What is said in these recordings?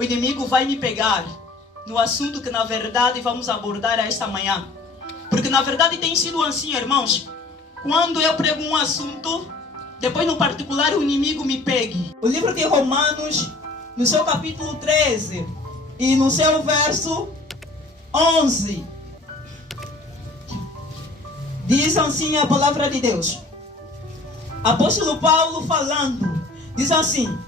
o inimigo vai me pegar no assunto que na verdade vamos abordar esta manhã. Porque na verdade tem sido assim, irmãos. Quando eu prego um assunto, depois no particular o inimigo me pegue. O livro de Romanos, no seu capítulo 13 e no seu verso 11, diz assim a palavra de Deus. Apóstolo Paulo falando, diz assim: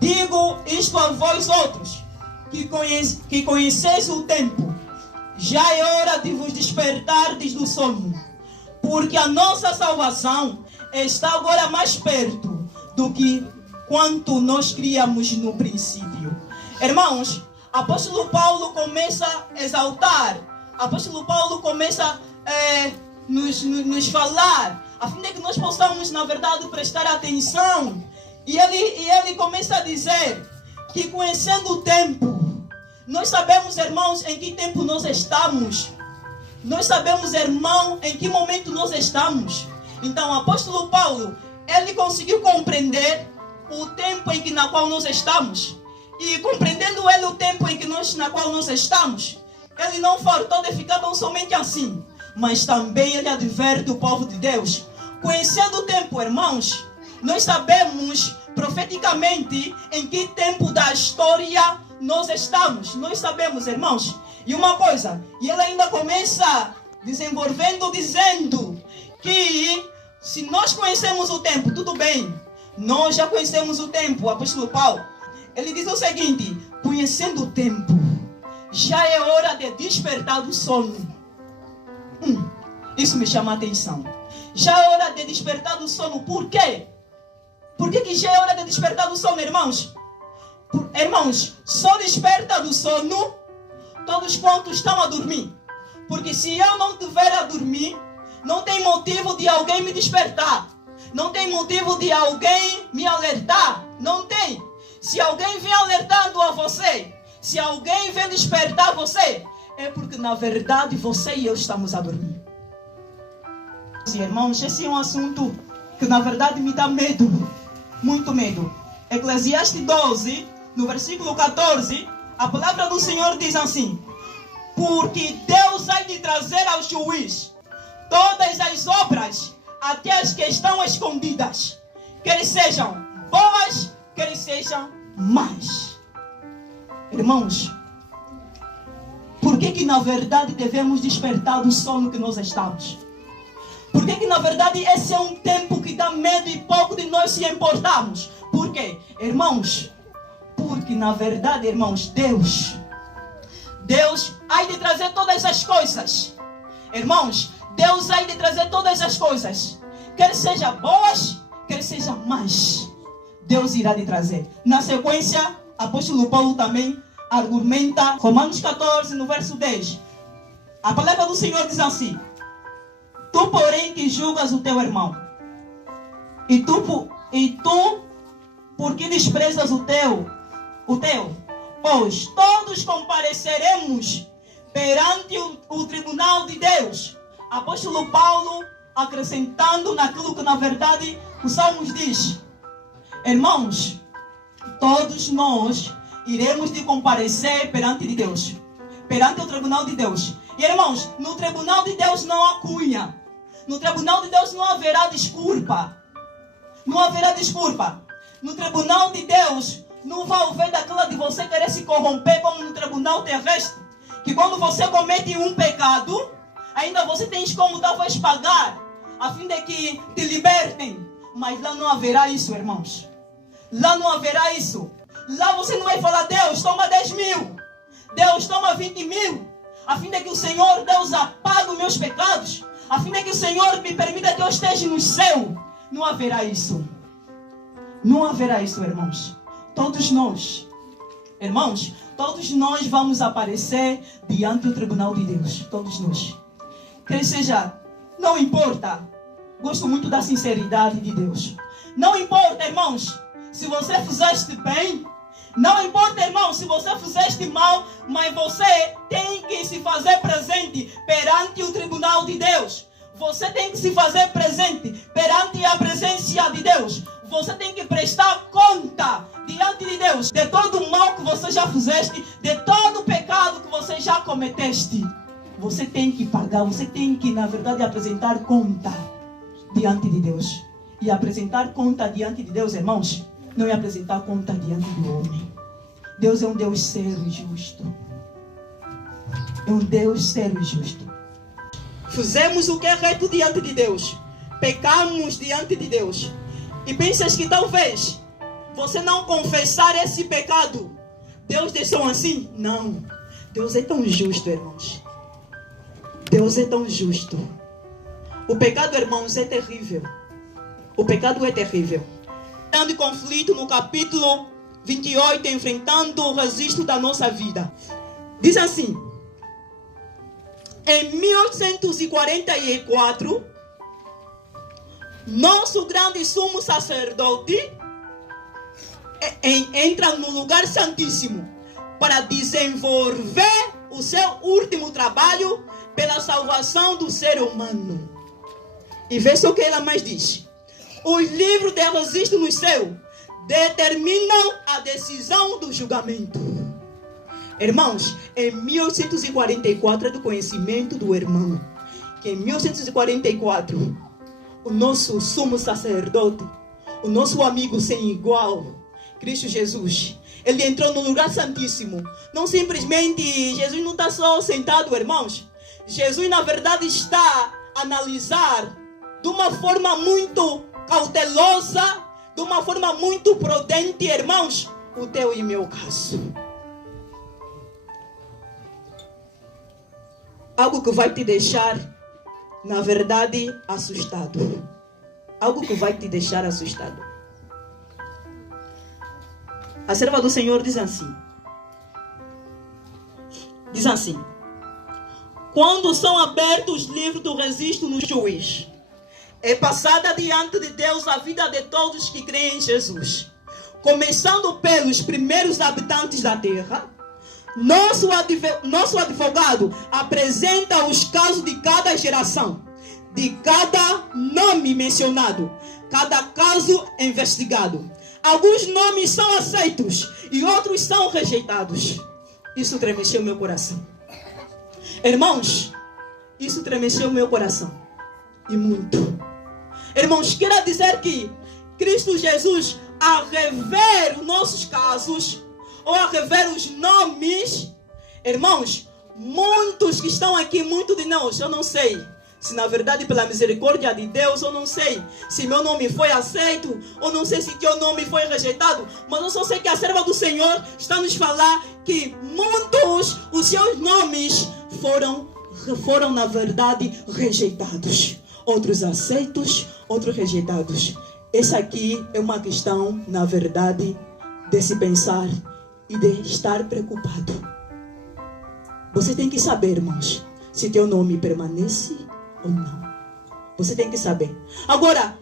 digo isto a vós outros, que conheceis o tempo, já é hora de vos despertardes do sono, porque a nossa salvação está agora mais perto do que quanto nós criamos no princípio. Irmãos, apóstolo Paulo começa a exaltar, apóstolo Paulo começa a nos falar, a fim de que nós possamos, na verdade, prestar atenção. E ele começa a dizer que conhecendo o tempo, nós sabemos, irmãos, em que tempo nós estamos. Nós sabemos, irmão, em que momento nós estamos. Então, o apóstolo Paulo, ele conseguiu compreender o tempo na qual nós estamos. E compreendendo ele o tempo na qual nós estamos, ele não fartou de ficar tão somente assim, mas também ele adverte o povo de Deus. Conhecendo o tempo, irmãos, nós sabemos profeticamente em que tempo da história nós estamos. Nós sabemos, irmãos. E uma coisa, e ele ainda começa desenvolvendo, dizendo que se nós conhecemos o tempo, tudo bem, nós já conhecemos o tempo. O apóstolo Paulo, ele diz o seguinte: conhecendo o tempo, já é hora de despertar do sono. Isso me chama a atenção. Já é hora de despertar do sono. Por quê? Por que já é hora de despertar do sono, irmãos? Irmãos, só desperta do sono todos quantos estão a dormir. Porque se eu não estiver a dormir, não tem motivo de alguém me despertar. Não tem motivo de alguém me alertar. Não tem. Se alguém vem alertando a você, se alguém vem despertar você, é porque na verdade você e eu estamos a dormir. Irmãos, esse é um assunto que na verdade me dá medo. Muito medo. Eclesiastes 12, no versículo 14, a palavra do Senhor diz assim: porque Deus há de trazer ao juiz todas as obras, até as que estão escondidas, quer sejam boas, quer sejam más. Irmãos, por que na verdade devemos despertar do sono que nós estamos? Por que na verdade esse é um tempo que dá medo e pouco de nós se importarmos? Por quê? Irmãos, porque na verdade, irmãos, Deus há de trazer todas as coisas. Irmãos, Deus há de trazer todas as coisas. Quer sejam boas, quer sejam más. Deus irá de trazer. Na sequência, apóstolo Paulo também argumenta, Romanos 14, no verso 10. A palavra do Senhor diz assim: tu, porém, que julgas o teu irmão, e tu por que desprezas o teu? Pois todos compareceremos perante o tribunal de Deus. Apóstolo Paulo acrescentando naquilo que na verdade o Salmos diz: irmãos, todos nós iremos de comparecer perante de Deus, perante o tribunal de Deus. E irmãos, no tribunal de Deus não há cunha. No tribunal de Deus não haverá desculpa. Não haverá desculpa. No tribunal de Deus não vai haver daquela de você querer se corromper como no tribunal terrestre, que quando você comete um pecado, ainda você tem como talvez pagar, a fim de que te libertem. Mas lá não haverá isso, irmãos. Lá não haverá isso. Lá você não vai falar: Deus, toma 10 mil. Deus, toma 20 mil. A fim de que o Senhor Deus apague os meus pecados, a fim de que o Senhor me permita que eu esteja no céu. Não haverá isso. Não haverá isso, irmãos. Todos nós, irmãos, todos nós vamos aparecer diante do tribunal de Deus. Todos nós. Quer seja, não importa. Gosto muito da sinceridade de Deus. Não importa, irmãos, se você fizeste bem. Não importa, irmão, se você fizeste mal, mas você tem que se fazer presente perante o tribunal de Deus. Você tem que se fazer presente perante a presença de Deus. Você tem que prestar conta diante diante de Deus de todo o mal que você já fizeste, de todo o pecado que você já cometeste. Você tem que pagar, você tem que, na verdade, apresentar conta diante de Deus. E apresentar conta diante de Deus, irmãos, não é apresentar conta diante do homem. Deus é um Deus sério e justo. É um Deus sério e justo. Fizemos o que é reto diante de Deus. Pecamos diante de Deus. E pensas que talvez você não confessar esse pecado, Deus deixou assim? Não. Deus é tão justo, irmãos. Deus é tão justo. O pecado, irmãos, é terrível. O pecado é terrível. Grande conflito no capítulo 28, enfrentando o registro da nossa vida. Diz assim: em 1844, nosso grande sumo sacerdote entra no lugar santíssimo para desenvolver o seu último trabalho pela salvação do ser humano. E veja o que ela mais diz: os livros de registro no céu determinam a decisão do julgamento. Irmãos, em 1844 é do conhecimento do irmão que em 1844 o nosso sumo sacerdote, o nosso amigo sem igual, Cristo Jesus, ele entrou no lugar santíssimo. Não simplesmente, Jesus não está só sentado, irmãos. Jesus, na verdade, está a analisar de uma forma muito cautelosa, de uma forma muito prudente, irmãos, o teu e meu caso. Algo que vai te deixar, na verdade, assustado. Algo que vai te deixar assustado. A serva do Senhor diz assim: quando são abertos os livros do registro no juiz, é passada diante de Deus a vida de todos que creem em Jesus, começando pelos primeiros habitantes da terra. Nosso advogado apresenta os casos de cada geração, de cada nome mencionado, cada caso investigado. Alguns nomes são aceitos e outros são rejeitados. Isso tremeceu meu coração. Irmãos, isso tremeceu meu coração. E muito. Irmãos, quero dizer que Cristo Jesus, a rever os nossos casos, ou a rever os nomes, irmãos, muitos que estão aqui, muitos de nós, eu não sei se na verdade pela misericórdia de Deus, eu não sei se meu nome foi aceito, ou não sei se teu nome foi rejeitado, mas eu só sei que a serva do Senhor está nos falar que muitos, os seus nomes foram na verdade rejeitados, outros aceitos, outros rejeitados. Essa aqui é uma questão, na verdade, de se pensar e de estar preocupado. Você tem que saber, irmãos, se teu nome permanece ou não. Você tem que saber. Agora,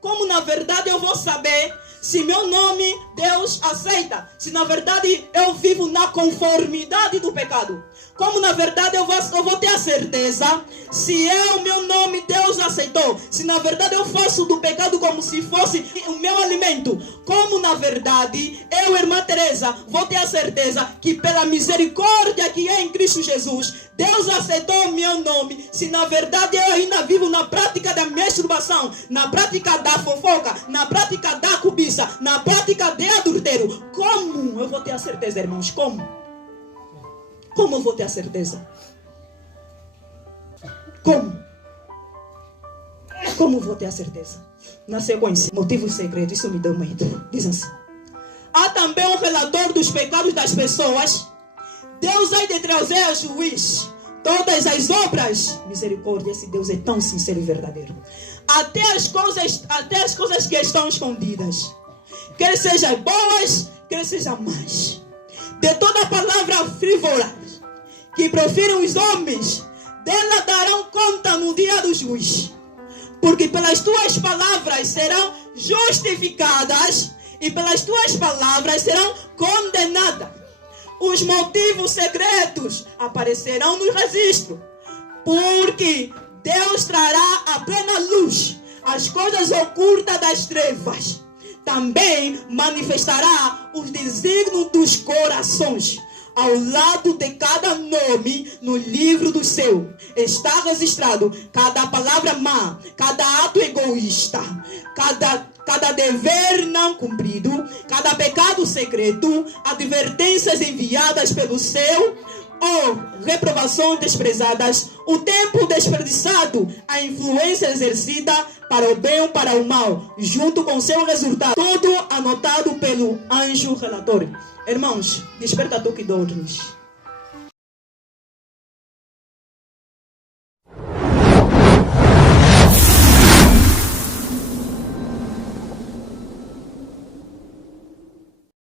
como na verdade eu vou saber se meu nome Deus aceita? Se na verdade eu vivo na conformidade do pecado? Como na verdade eu vou ter a certeza se o meu nome Deus aceitou? Se na verdade eu faço do pecado como se fosse o meu alimento? Como na verdade eu, irmã Teresa, vou ter a certeza que pela misericórdia que é em Cristo Jesus, Deus aceitou o meu nome? Se na verdade eu ainda vivo na prática da masturbação, na prática da fofoca, na prática da cobiça, na prática de adultério, como eu vou ter a certeza, irmãos? Como eu vou ter a certeza? Como vou ter a certeza? Na sequência, motivo secreto, isso me deu medo. Diz assim: há também um relator dos pecados das pessoas. Deus há de trazer a juiz todas as obras. Misericórdia, esse Deus é tão sincero e verdadeiro. Até as coisas que estão escondidas, quer sejam boas, quer sejam más, de toda palavra frívola que profiram os homens, dela darão conta no dia do juiz. Porque pelas tuas palavras serão justificadas e pelas tuas palavras serão condenadas. Os motivos secretos aparecerão no registro, porque Deus trará à plena luz as coisas ocultas das trevas. também manifestará os desígnios dos corações. Ao lado de cada nome no livro do céu está registrado cada palavra má, cada ato egoísta, cada dever não cumprido, cada pecado secreto, advertências enviadas pelo céu ou reprovações desprezadas, o tempo desperdiçado, a influência exercida para o bem ou para o mal, junto com seu resultado, tudo anotado pelo anjo relator. Irmãos, desperta tu que dormes.